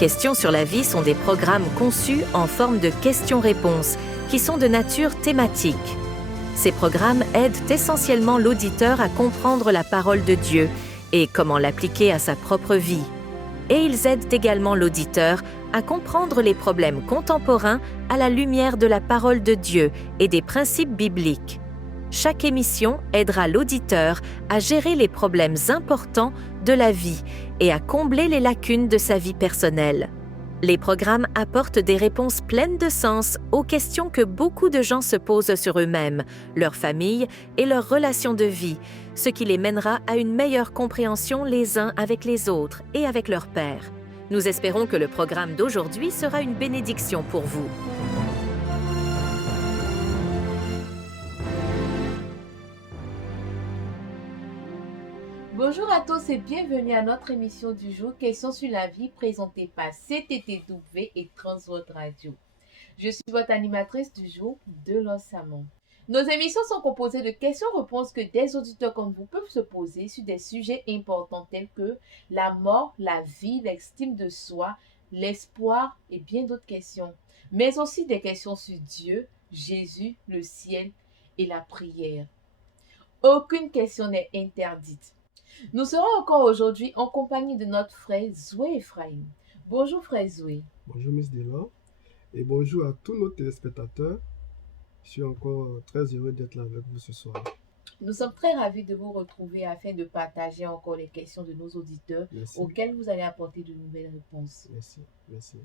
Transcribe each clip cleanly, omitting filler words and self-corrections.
Questions sur la vie sont des programmes conçus en forme de questions-réponses qui sont de nature thématique. Ces programmes aident essentiellement l'auditeur à comprendre la parole de Dieu et comment l'appliquer à sa propre vie. Et ils aident également l'auditeur à comprendre les problèmes contemporains à la lumière de la parole de Dieu et des principes bibliques. Chaque émission aidera l'auditeur à gérer les problèmes importants de la vie et à combler les lacunes de sa vie personnelle. Les programmes apportent des réponses pleines de sens aux questions que beaucoup de gens se posent sur eux-mêmes, leur famille et leurs relations de vie, ce qui les mènera à une meilleure compréhension les uns avec les autres et avec leur Père. Nous espérons que le programme d'aujourd'hui sera une bénédiction pour vous. Bonjour à tous et bienvenue à notre émission du jour Questions sur la vie présentée par CTTW et Transworld Radio. Je suis votre animatrice du jour, Delors Samon. Nos émissions sont composées de questions-réponses que des auditeurs comme vous peuvent se poser sur des sujets importants tels que la mort, la vie, l'estime de soi, l'espoir et bien d'autres questions. Mais aussi des questions sur Dieu, Jésus, le ciel et la prière. Aucune question n'est interdite. Nous serons encore aujourd'hui en compagnie de notre frère Zoé Ephraim. Bonjour frère Zoé. Bonjour Miss Delors et bonjour à tous nos téléspectateurs. Je suis encore très heureux d'être là avec vous ce soir. Nous sommes très ravis de vous retrouver afin de partager encore les questions de nos auditeurs. Merci. Auxquelles vous allez apporter de nouvelles réponses. Merci.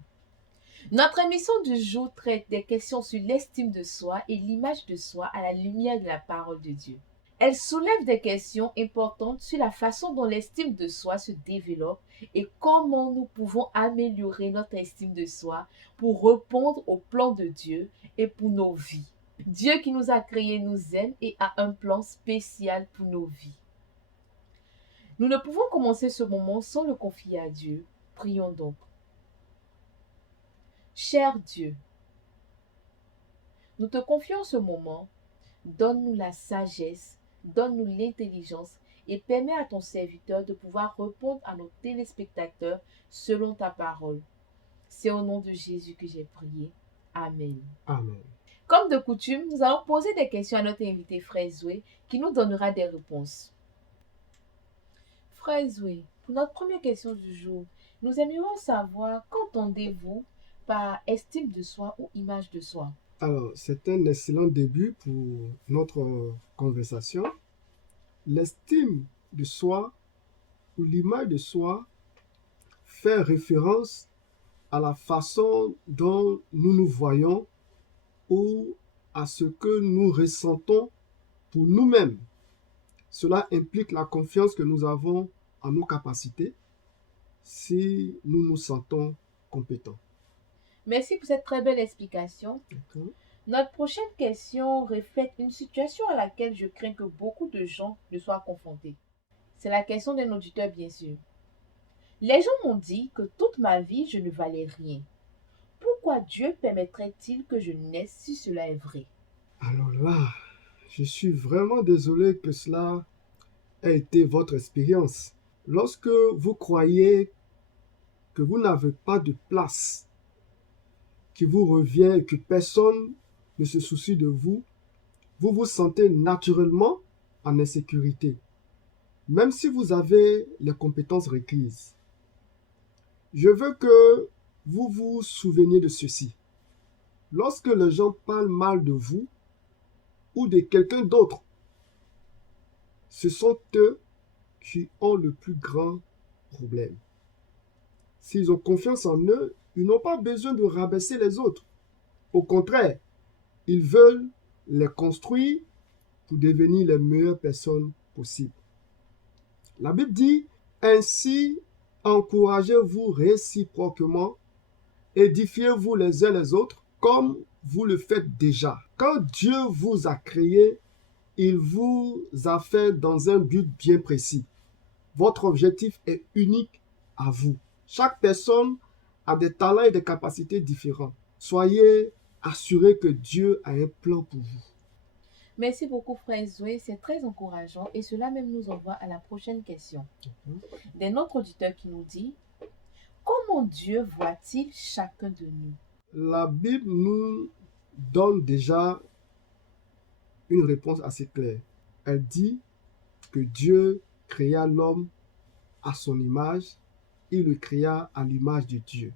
Notre émission du jour traite des questions sur l'estime de soi et l'image de soi à la lumière de la parole de Dieu. Elle soulève des questions importantes sur la façon dont l'estime de soi se développe et comment nous pouvons améliorer notre estime de soi pour répondre au plan de Dieu et pour nos vies. Dieu qui nous a créés nous aime et a un plan spécial pour nos vies. Nous ne pouvons commencer ce moment sans le confier à Dieu. Prions donc. Cher Dieu, nous te confions ce moment. Donne-nous la sagesse, donne-nous l'intelligence et permets à ton serviteur de pouvoir répondre à nos téléspectateurs selon ta parole. C'est au nom de Jésus que j'ai prié. Amen. Amen. Comme de coutume, nous allons poser des questions à notre invité Frère Zoé qui nous donnera des réponses. Frère Zoé, pour notre première question du jour, nous aimerions savoir qu'entendez-vous par estime de soi ou image de soi? Alors, c'est un excellent début pour notre conversation. L'estime de soi ou l'image de soi fait référence à la façon dont nous nous voyons ou à ce que nous ressentons pour nous-mêmes. Cela implique la confiance que nous avons en nos capacités si nous nous sentons compétents. Merci pour cette très belle explication. D'accord. Notre prochaine question reflète une situation à laquelle je crains que beaucoup de gens ne soient confrontés. C'est la question d'un auditeur, bien sûr. Les gens m'ont dit que toute ma vie, je ne valais rien. Pourquoi Dieu permettrait-il que je naisse si cela est vrai? Alors là, je suis vraiment désolé que cela ait été votre expérience. Lorsque vous croyez que vous n'avez pas de place qui vous revient et que personne ne se soucie de vous, vous vous sentez naturellement en insécurité, même si vous avez les compétences requises. Je veux que vous vous souveniez de ceci. Lorsque les gens parlent mal de vous ou de quelqu'un d'autre, ce sont eux qui ont le plus grand problème. S'ils ont confiance en eux, ils n'ont pas besoin de rabaisser les autres. Au contraire, ils veulent les construire pour devenir les meilleures personnes possibles. La Bible dit, ainsi encouragez-vous réciproquement, édifiez-vous les uns les autres comme vous le faites déjà. Quand Dieu vous a créé, il vous a fait dans un but bien précis. Votre objectif est unique à vous. Chaque personne a des talents et des capacités différents. Soyez assurés que Dieu a un plan pour vous. Merci beaucoup, frère Zoé. C'est très encourageant et cela même nous envoie à la prochaine question. D'un autre auditeur qui nous dit comment Dieu voit-il chacun de nous? La Bible nous donne déjà une réponse assez claire. Elle dit que Dieu créa l'homme à son image, il le créa à l'image de Dieu.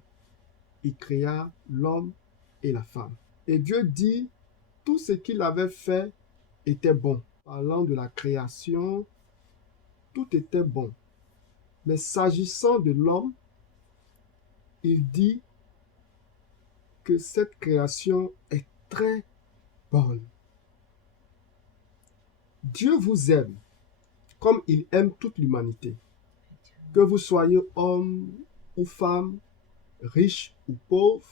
Il créa l'homme et la femme. Et Dieu dit, tout ce qu'il avait fait était bon. Parlant de la création, tout était bon. Mais s'agissant de l'homme, il dit que cette création est très bonne. Dieu vous aime comme il aime toute l'humanité. Que vous soyez homme ou femme, riche ou pauvre,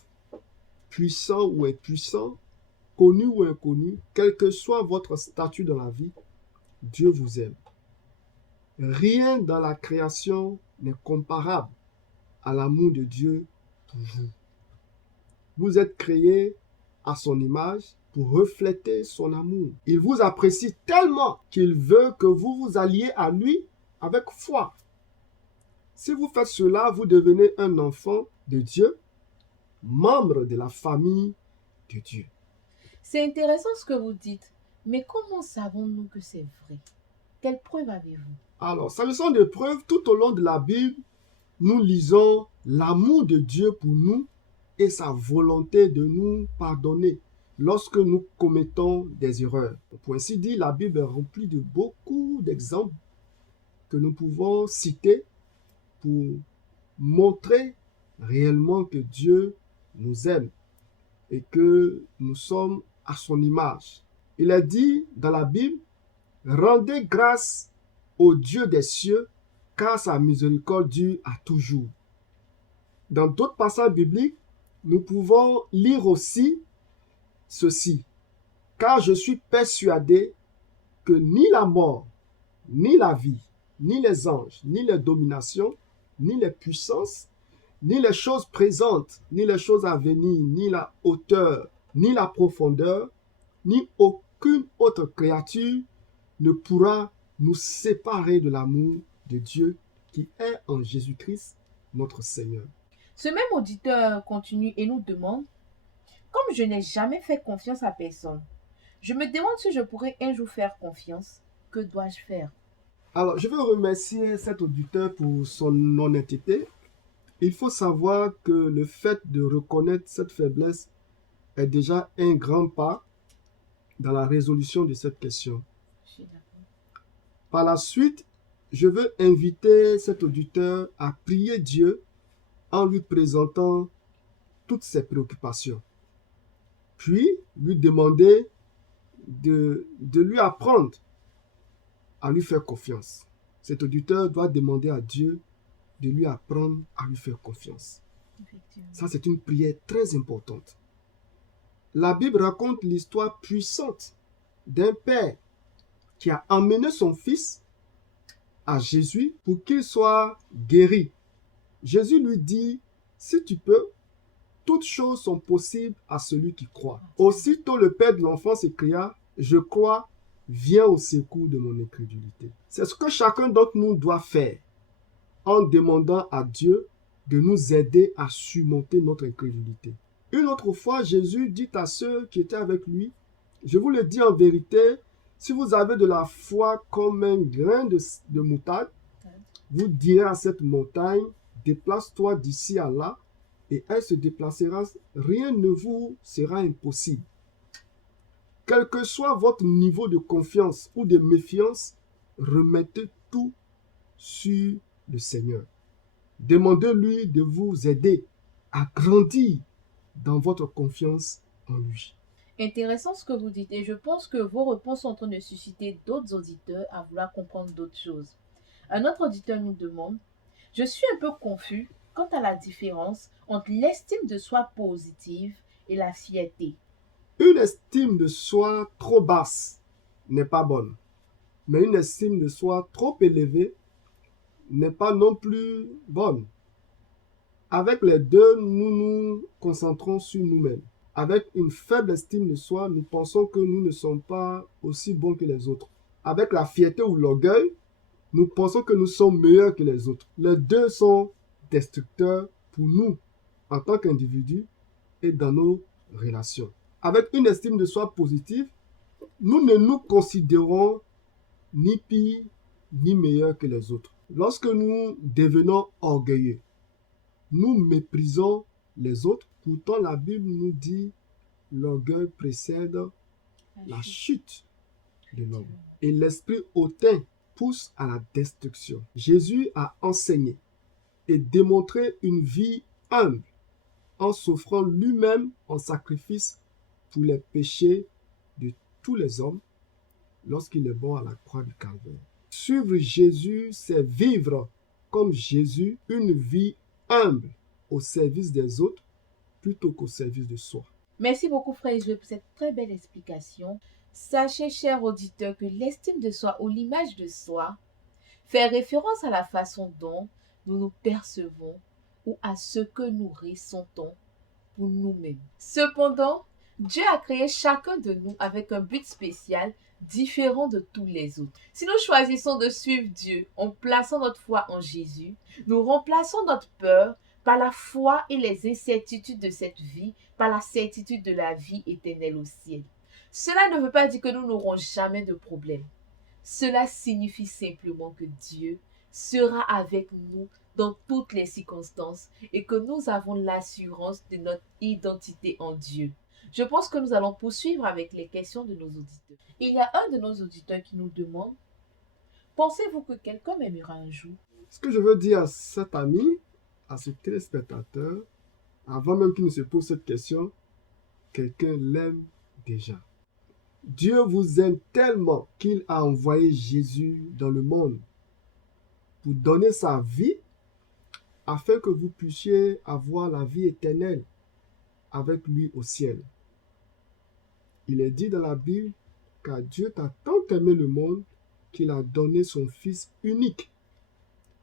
puissant ou impuissant, connu ou inconnu, quel que soit votre statut dans la vie, Dieu vous aime. Rien dans la création n'est comparable à l'amour de Dieu pour vous. Vous êtes créés à son image pour refléter son amour. Il vous apprécie tellement qu'il veut que vous vous alliez à lui avec foi. Si vous faites cela, vous devenez un enfant de Dieu, membre de la famille de Dieu. C'est intéressant ce que vous dites, mais comment savons-nous que c'est vrai? Quelle preuve avez-vous? Alors, s'agissant de preuves, tout au long de la Bible, nous lisons l'amour de Dieu pour nous et sa volonté de nous pardonner lorsque nous commettons des erreurs. Pour ainsi dire, la Bible est remplie de beaucoup d'exemples que nous pouvons citer pour montrer réellement que Dieu nous aime et que nous sommes à son image. Il est dit dans la Bible, « Rendez grâce au Dieu des cieux, car sa miséricorde dure à toujours. » Dans d'autres passages bibliques, nous pouvons lire aussi ceci. « Car je suis persuadé que ni la mort, ni la vie, ni les anges, ni les dominations, ni les puissances, ni les choses présentes, ni les choses à venir, ni la hauteur, ni la profondeur, ni aucune autre créature ne pourra nous séparer de l'amour de Dieu qui est en Jésus-Christ, notre Seigneur. » Ce même auditeur continue et nous demande, comme je n'ai jamais fait confiance à personne, je me demande si je pourrais un jour faire confiance. Que dois-je faire? Alors, je veux remercier cet auditeur pour son honnêteté. Il faut savoir que le fait de reconnaître cette faiblesse est déjà un grand pas dans la résolution de cette question. Par la suite, je veux inviter cet auditeur à prier Dieu en lui présentant toutes ses préoccupations. Puis, lui demander de lui apprendre à lui faire confiance. Cet auditeur doit demander à Dieu de lui apprendre à lui faire confiance. Ça, c'est une prière très importante. La Bible raconte l'histoire puissante d'un père qui a emmené son fils à Jésus pour qu'il soit guéri. Jésus lui dit, si tu peux, toutes choses sont possibles à celui qui croit. Aussitôt le père de l'enfant s'écria, je crois, viens au secours de mon incrédulité. C'est ce que chacun d'entre nous doit faire en demandant à Dieu de nous aider à surmonter notre incrédulité. Une autre fois, Jésus dit à ceux qui étaient avec lui, je vous le dis en vérité, si vous avez de la foi comme un grain de moutarde, vous direz à cette montagne, déplace-toi d'ici à là, et elle se déplacera, rien ne vous sera impossible. Quel que soit votre niveau de confiance ou de méfiance, remettez tout sur le Seigneur. Demandez-lui de vous aider à grandir dans votre confiance en lui. Intéressant ce que vous dites et je pense que vos réponses sont en train de susciter d'autres auditeurs à vouloir comprendre d'autres choses. Un autre auditeur nous demande, je suis un peu confus quant à la différence entre l'estime de soi positive et la fierté. Une estime de soi trop basse n'est pas bonne, mais une estime de soi trop élevée n'est pas non plus bonne. Avec les deux, nous nous concentrons sur nous-mêmes. Avec une faible estime de soi, nous pensons que nous ne sommes pas aussi bons que les autres. Avec la fierté ou l'orgueil, nous pensons que nous sommes meilleurs que les autres. Les deux sont destructeurs pour nous en tant qu'individus et dans nos relations. Avec une estime de soi positive, nous ne nous considérons ni pire ni meilleurs que les autres. Lorsque nous devenons orgueilleux, nous méprisons les autres. Pourtant, la Bible nous dit l'orgueil précède la chute de l'homme. Et l'esprit hautain pousse à la destruction. Jésus a enseigné et démontré une vie humble en s'offrant lui-même en sacrifice pour les péchés de tous les hommes lorsqu'il est mort à la croix du Calvaire. Suivre Jésus, c'est vivre comme Jésus une vie humble au service des autres plutôt qu'au service de soi. Merci beaucoup, frère Joël, pour cette très belle explication. Sachez, chers auditeurs, que l'estime de soi ou l'image de soi fait référence à la façon dont nous nous percevons ou à ce que nous ressentons pour nous-mêmes. Cependant, Dieu a créé chacun de nous avec un but spécial différent de tous les autres. Si nous choisissons de suivre Dieu en plaçant notre foi en Jésus, nous remplaçons notre peur par la foi et les incertitudes de cette vie, par la certitude de la vie éternelle au ciel. Cela ne veut pas dire que nous n'aurons jamais de problème. Cela signifie simplement que Dieu sera avec nous dans toutes les circonstances et que nous avons l'assurance de notre identité en Dieu. Je pense que nous allons poursuivre avec les questions de nos auditeurs. Il y a un de nos auditeurs qui nous demande: pensez-vous que quelqu'un m'aimera un jour? Ce que je veux dire à cet ami, à ce téléspectateur, avant même qu'il ne se pose cette question, quelqu'un l'aime déjà. Dieu vous aime tellement qu'il a envoyé Jésus dans le monde pour donner sa vie afin que vous puissiez avoir la vie éternelle avec lui au ciel. Il est dit dans la Bible car Dieu a tant aimé le monde qu'il a donné son Fils unique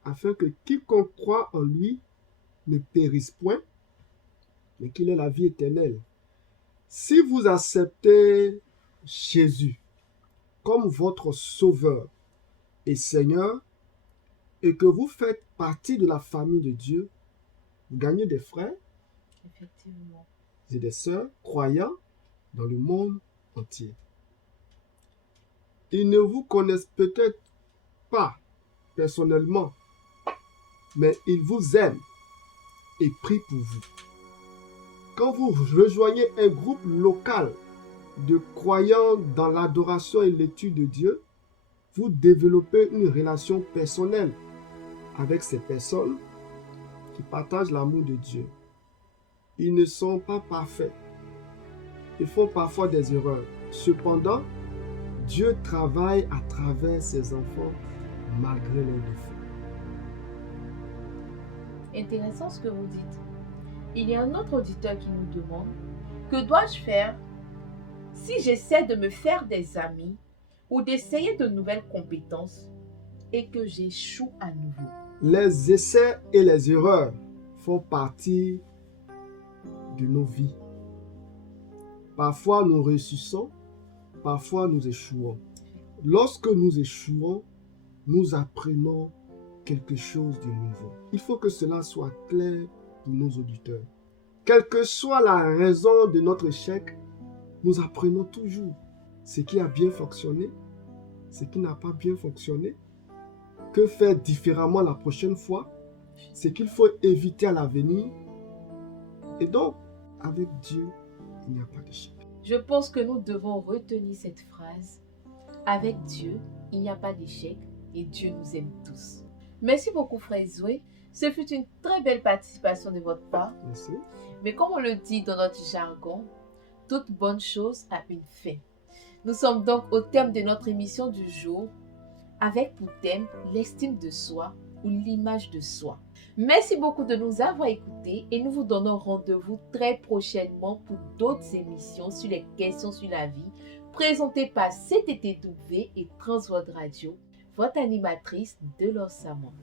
afin que quiconque croit en lui ne périsse point, mais qu'il ait la vie éternelle. Si vous acceptez Jésus comme votre Sauveur et Seigneur, et que vous faites partie de la famille de Dieu, vous gagnez des frères Effectivement. et des sœurs croyants dans le monde entier. Ils ne vous connaissent peut-être pas personnellement, mais ils vous aiment et prient pour vous. Quand vous rejoignez un groupe local de croyants dans l'adoration et l'étude de Dieu, vous développez une relation personnelle avec ces personnes qui partagent l'amour de Dieu. Ils ne sont pas parfaits. Ils font parfois des erreurs. Cependant, Dieu travaille à travers ses enfants malgré leurs défauts. Intéressant ce que vous dites. Il y a un autre auditeur qui nous demande: que dois-je faire si j'essaie de me faire des amis ou d'essayer de nouvelles compétences et que j'échoue à nouveau? Les essais et les erreurs font partie de nos vies. Parfois nous réussissons, parfois nous échouons. Lorsque nous échouons, nous apprenons quelque chose de nouveau. Il faut que cela soit clair pour nos auditeurs. Quelle que soit la raison de notre échec, nous apprenons toujours ce qui a bien fonctionné, ce qui n'a pas bien fonctionné, que faire différemment la prochaine fois, ce qu'il faut éviter à l'avenir. Et donc, avec Dieu, il n'y a pas d'échec. Je pense que nous devons retenir cette phrase: avec Dieu, il n'y a pas d'échec et Dieu nous aime tous. Merci beaucoup, frère Zoé. Ce fut une très belle participation de votre part. Merci. Mais comme on le dit dans notre jargon, toute bonne chose a une fin. Nous sommes donc au terme de notre émission du jour, avec pour thème l'estime de soi ou l'image de soi. Merci beaucoup de nous avoir écoutés et nous vous donnons rendez-vous très prochainement pour d'autres émissions sur les questions sur la vie présentées par CTTW et Transworld Radio, votre animatrice de Los Samans.